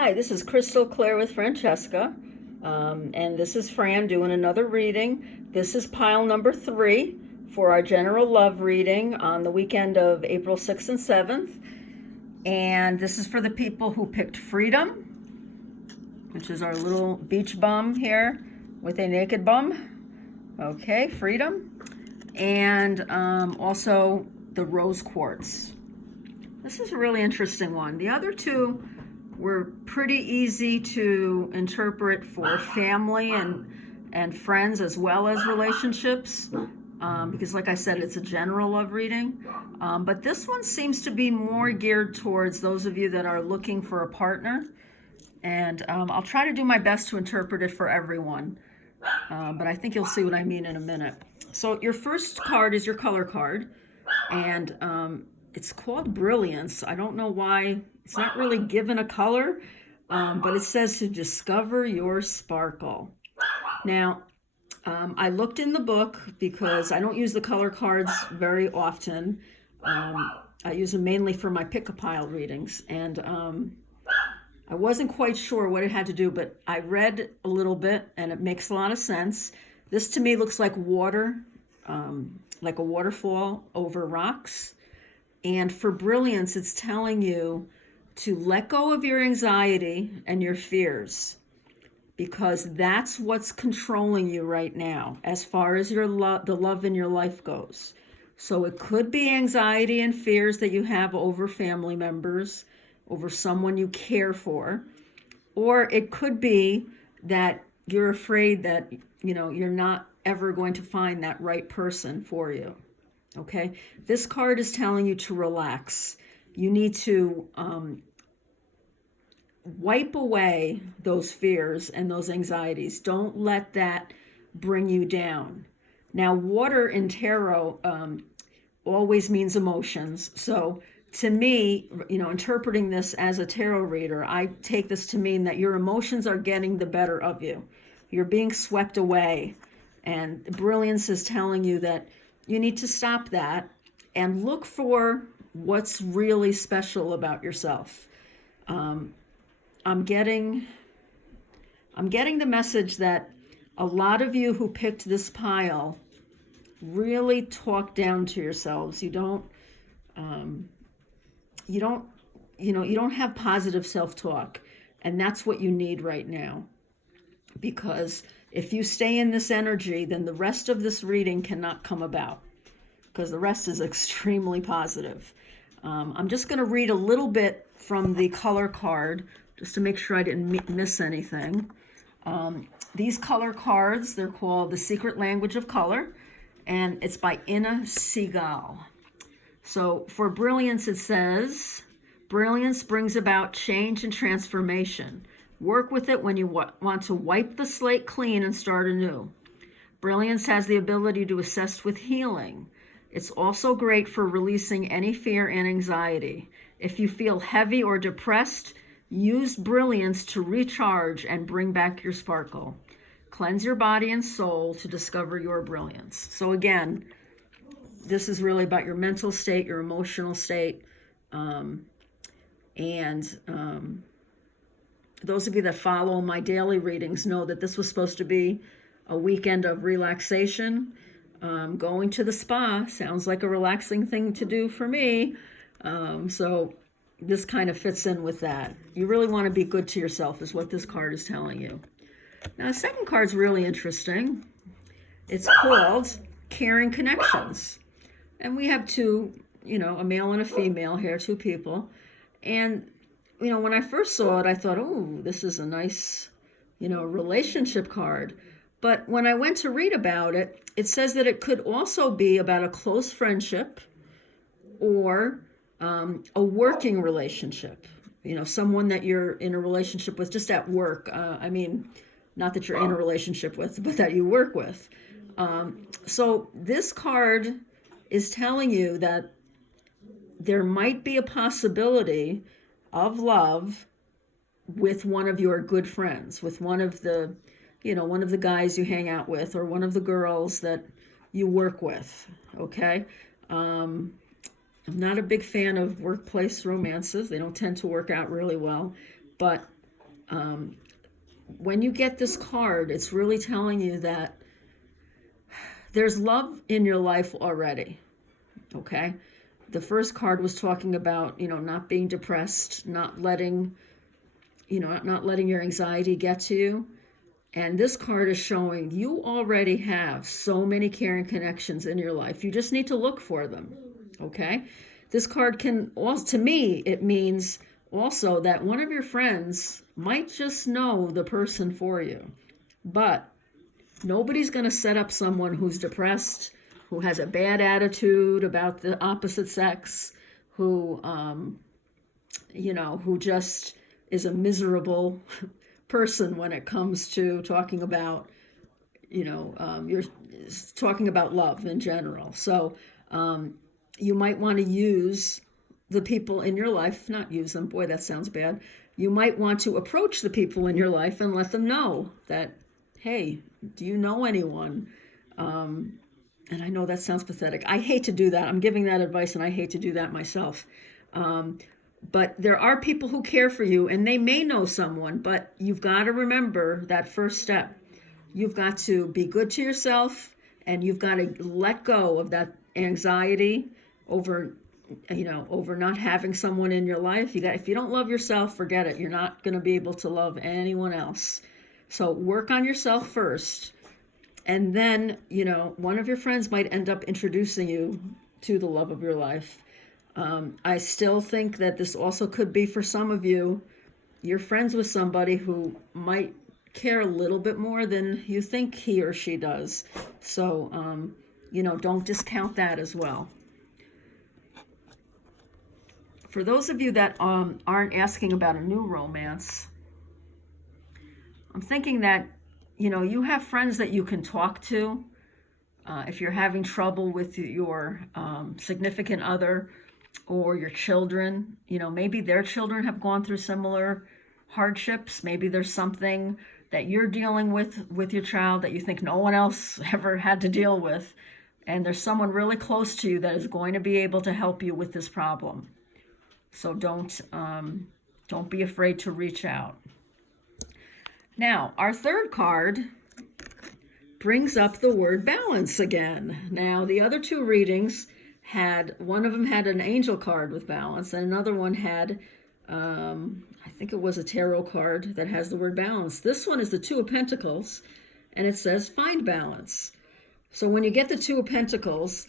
Hi, this is Crystal Claire with Francesca, and this is Fran doing another reading. This is pile number 3 for our general love reading on the weekend of April 6th and 7th. And this is for the people who picked freedom, which is our little beach bum here with a naked bum. Okay, freedom. And also the rose quartz. This is a really interesting one. The other two were pretty easy to interpret for family and friends as well as relationships, because like I said, it's a general love reading. But this one seems to be more geared towards those of you that are looking for a partner. And I'll try to do my best to interpret it for everyone. But I think you'll see what I mean in a minute. So your first card is your color card. And it's called Brilliance. I don't know why. It's not really given a color, but it says to discover your sparkle. Now, I looked in the book because I don't use the color cards very often. I use them mainly for my pick-a-pile readings. And I wasn't quite sure what it had to do, but I read a little bit and it makes a lot of sense. This to me looks like water, like a waterfall over rocks. And for brilliance, it's telling you to let go of your anxiety and your fears, because that's what's controlling you right now as far as your the love in your life goes. So it could be anxiety and fears that you have over family members, over someone you care for, or it could be that you're afraid that, you're not ever going to find that right person for you. Okay, this card is telling you to relax. You need to wipe away those fears and those anxieties. Don't let that bring you down. Now, water in tarot always means emotions. So to me, interpreting this as a tarot reader, I take this to mean that your emotions are getting the better of you. You're being swept away. And brilliance is telling you that you need to stop that and look for what's really special about yourself. I'm getting the message that a lot of you who picked this pile really talk down to yourselves. You don't have positive self-talk, and that's what you need right now. Because if you stay in this energy, then the rest of this reading cannot come about, because the rest is extremely positive. I'm just going to read a little bit from the color card just to make sure I didn't miss anything. These color cards, they're called The Secret Language of Color, and it's by Ina Segal. So for brilliance, it says, brilliance brings about change and transformation. Work with it when you want to wipe the slate clean and start anew. Brilliance has the ability to assist with healing. It's also great for releasing any fear and anxiety. If you feel heavy or depressed, use brilliance to recharge and bring back your sparkle. Cleanse your body and soul to discover your brilliance. So again, this is really about your mental state, your emotional state, those of you that follow my daily readings know that this was supposed to be a weekend of relaxation. Going to the spa sounds like a relaxing thing to do for me. So this kind of fits in with that. You really want to be good to yourself is what this card is telling you. Now, the second card's really interesting. It's called Caring Connections. And we have two, a male and a female here, two people. And when I first saw it, I thought, oh, this is a nice, relationship card. But when I went to read about it, it says that it could also be about a close friendship or a working relationship. Someone that you're in a relationship with just at work. Not that you're in a relationship with, but that you work with. So this card is telling you that there might be a possibility of love with one of your good friends, with one of the guys you hang out with, or one of the girls that you work with. Okay. I'm not a big fan of workplace romances. They don't tend to work out really well. But When you get this card, it's really telling you that there's love in your life already, okay? The first card was talking about, not being depressed, not letting your anxiety get to you. And this card is showing you already have so many caring connections in your life. You just need to look for them, okay? This card can also, to me, it means also that one of your friends might just know the person for you. But nobody's going to set up someone who's depressed, who has a bad attitude about the opposite sex, who, who just is a miserable person when it comes to talking about, you're talking about love in general. So you might want to use the people in your life, not use them, boy, that sounds bad. You might want to approach the people in your life and let them know that, hey, do you know anyone? And I know that sounds pathetic. I hate to do that. I'm giving that advice and I hate to do that myself. But there are people who care for you and they may know someone, but you've got to remember that first step. You've got to be good to yourself and you've got to let go of that anxiety over not having someone in your life. If you don't love yourself, forget it. You're not going to be able to love anyone else. So work on yourself first. And then, one of your friends might end up introducing you to the love of your life. I still think that this also could be for some of you. You're friends with somebody who might care a little bit more than you think he or she does. So, don't discount that as well. For those of you that aren't asking about a new romance, I'm thinking that, you have friends that you can talk to. If you're having trouble with your significant other or your children, maybe their children have gone through similar hardships. Maybe there's something that you're dealing with your child that you think no one else ever had to deal with. And there's someone really close to you that is going to be able to help you with this problem. So don't be afraid to reach out. Now, our third card brings up the word balance again. Now, the other two readings one of them had an angel card with balance, and another one had, I think it was a tarot card that has the word balance. This one is the Two of Pentacles, and it says find balance. So when you get the Two of Pentacles,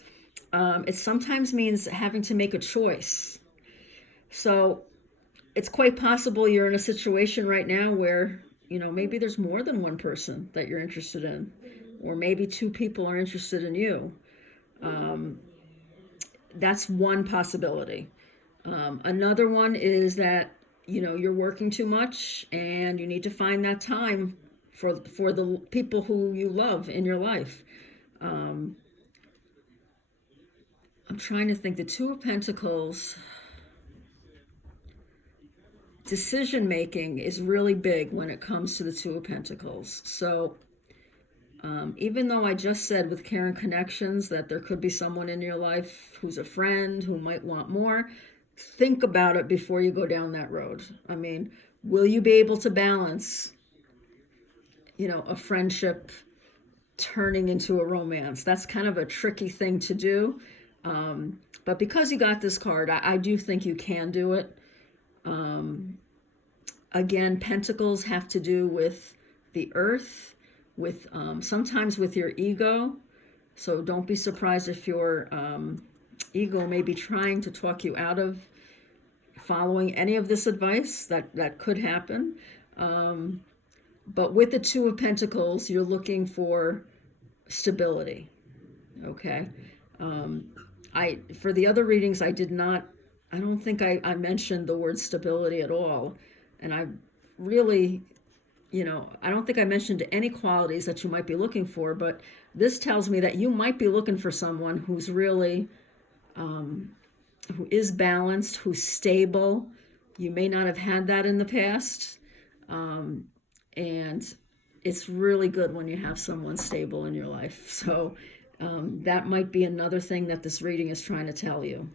it sometimes means having to make a choice. So it's quite possible you're in a situation right now where, maybe there's more than one person that you're interested in, or maybe two people are interested in you. That's one possibility. Another one is that, you're working too much and you need to find that time for the people who you love in your life. I'm trying to think. The Two of Pentacles, decision making is really big when it comes to the Two of Pentacles. So even though I just said with Caring Connections that there could be someone in your life who's a friend who might want more, think about it before you go down that road. I mean, will you be able to balance, a friendship turning into a romance? That's kind of a tricky thing to do. But because you got this card, I do think you can do it. Again, Pentacles have to do with the earth, with sometimes with your ego. So don't be surprised if your ego may be trying to talk you out of following any of this advice. That could happen. But with the Two of Pentacles, you're looking for stability. Okay. For the other readings, I don't think I mentioned the word stability at all. And I really, I don't think I mentioned any qualities that you might be looking for, but this tells me that you might be looking for someone who's really, who is balanced, who's stable. You may not have had that in the past. And it's really good when you have someone stable in your life. So that might be another thing that this reading is trying to tell you.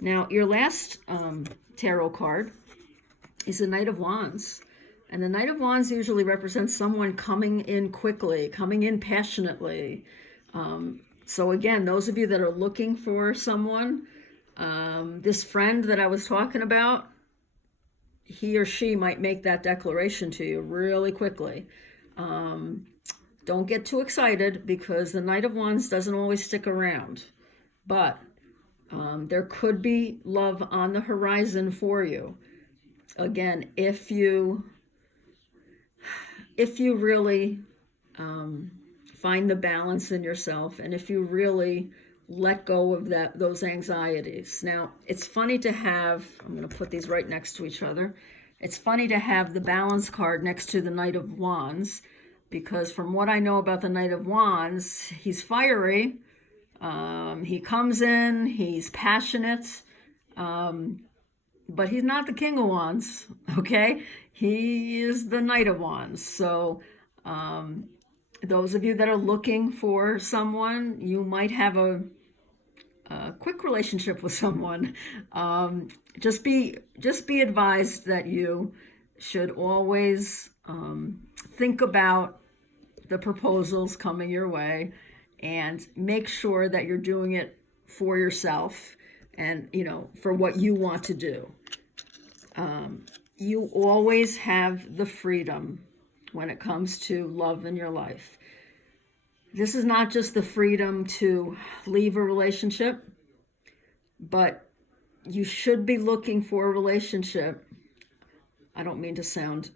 Now, your last tarot card is the Knight of Wands. And the Knight of Wands usually represents someone coming in quickly, coming in passionately. So again, those of you that are looking for someone, this friend that I was talking about, he or she might make that declaration to you really quickly. Don't get too excited, because the Knight of Wands doesn't always stick around. But there could be love on the horizon for you. Again, if you really find the balance in yourself, and if you really let go of those anxieties. Now, it's funny to have, I'm going to put these right next to each other. It's funny to have the balance card next to the Knight of Wands, because from what I know about the Knight of Wands, he's fiery. He comes in, he's passionate, but he's not the King of Wands, okay? He is the Knight of Wands. So those of you that are looking for someone, you might have a quick relationship with someone. Just be advised that you should always think about the proposals coming your way, and make sure that you're doing it for yourself and, for what you want to do. You always have the freedom when it comes to love in your life. This is not just the freedom to leave a relationship, but you should be looking for a relationship. I don't mean to sound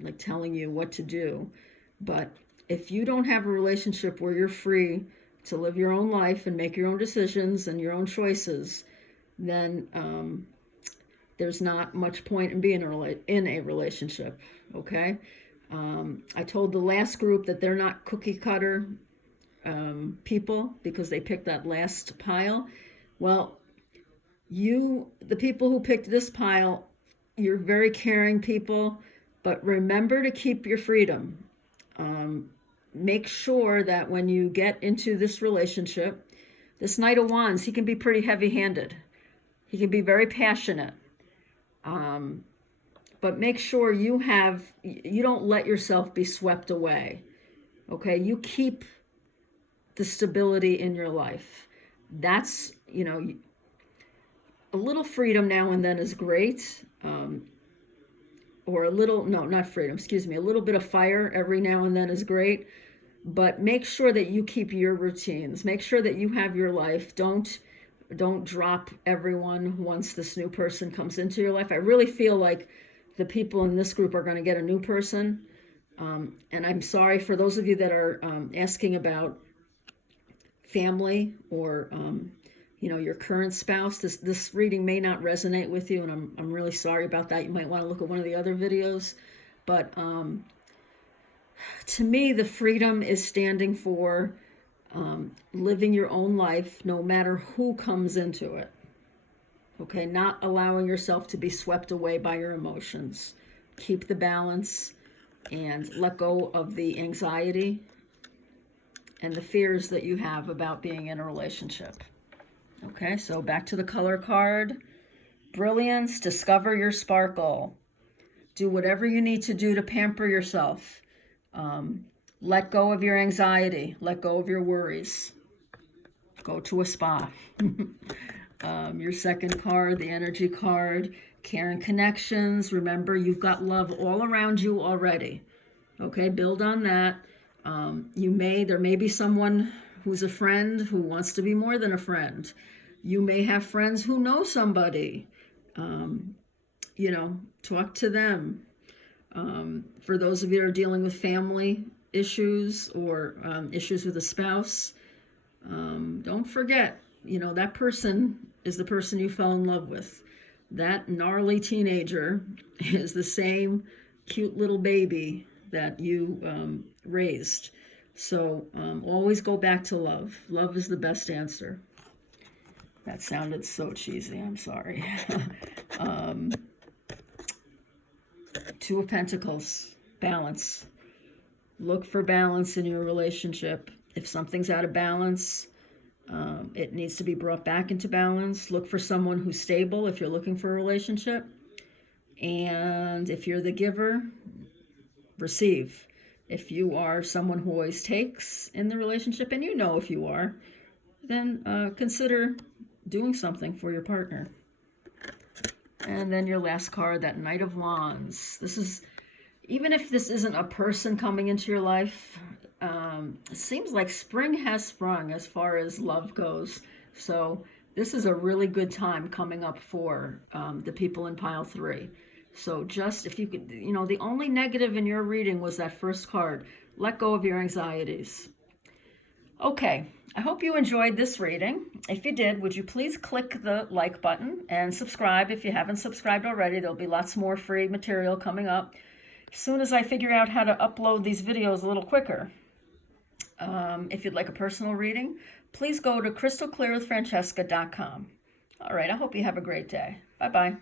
like telling you what to do, but if you don't have a relationship where you're free to live your own life and make your own decisions and your own choices, then there's not much point in being in a relationship, okay? I told the last group that they're not cookie cutter people, because they picked that last pile. Well, the people who picked this pile, you're very caring people, but remember to keep your freedom. Make sure that when you get into this relationship, this Knight of Wands, he can be pretty heavy-handed. He can be very passionate. But make sure you don't let yourself be swept away. Okay? You keep the stability in your life. That's, a little freedom now and then is great. Or a little bit of fire every now and then is great. But make sure that you keep your routines. Make sure that you have your life. Don't drop everyone once this new person comes into your life. I really feel like the people in this group are going to get a new person. And I'm sorry for those of you that are asking about family or your current spouse. This reading may not resonate with you, and I'm really sorry about that. You might want to look at one of the other videos. But to me, the freedom is standing for living your own life, no matter who comes into it. Okay, not allowing yourself to be swept away by your emotions. Keep the balance and let go of the anxiety and the fears that you have about being in a relationship. Okay, so back to the color card. Brilliance, discover your sparkle. Do whatever you need to do to pamper yourself. Let go of your anxiety. Let go of your worries. Go to a spa. Your second card, the energy card, care and connections. Remember, you've got love all around you already. Okay, build on that. There may be someone who's a friend who wants to be more than a friend. You may have friends who know somebody. Talk to them. For those of you who are dealing with family issues or issues with a spouse, don't forget, that person is the person you fell in love with. That gnarly teenager is the same cute little baby that you raised. So always go back to love. Love is the best answer. That sounded so cheesy. I'm sorry. Two of Pentacles, balance. Look for balance in your relationship. If something's out of balance, it needs to be brought back into balance. Look for someone who's stable if you're looking for a relationship. And if you're the giver, receive. If you are someone who always takes in the relationship, and you know if you are, then consider doing something for your partner. And then your last card, that Knight of Wands. This is, even if this isn't a person coming into your life, it seems like spring has sprung as far as love goes. So this is a really good time coming up for the people in pile 3. So just, if you could, the only negative in your reading was that first card. Let go of your anxieties. Okay, I hope you enjoyed this reading. If you did, would you please click the like button and subscribe if you haven't subscribed already. There'll be lots more free material coming up as soon as I figure out how to upload these videos a little quicker. If you'd like a personal reading, please go to crystalclearwithfrancesca.com. All right, I hope you have a great day. Bye-bye.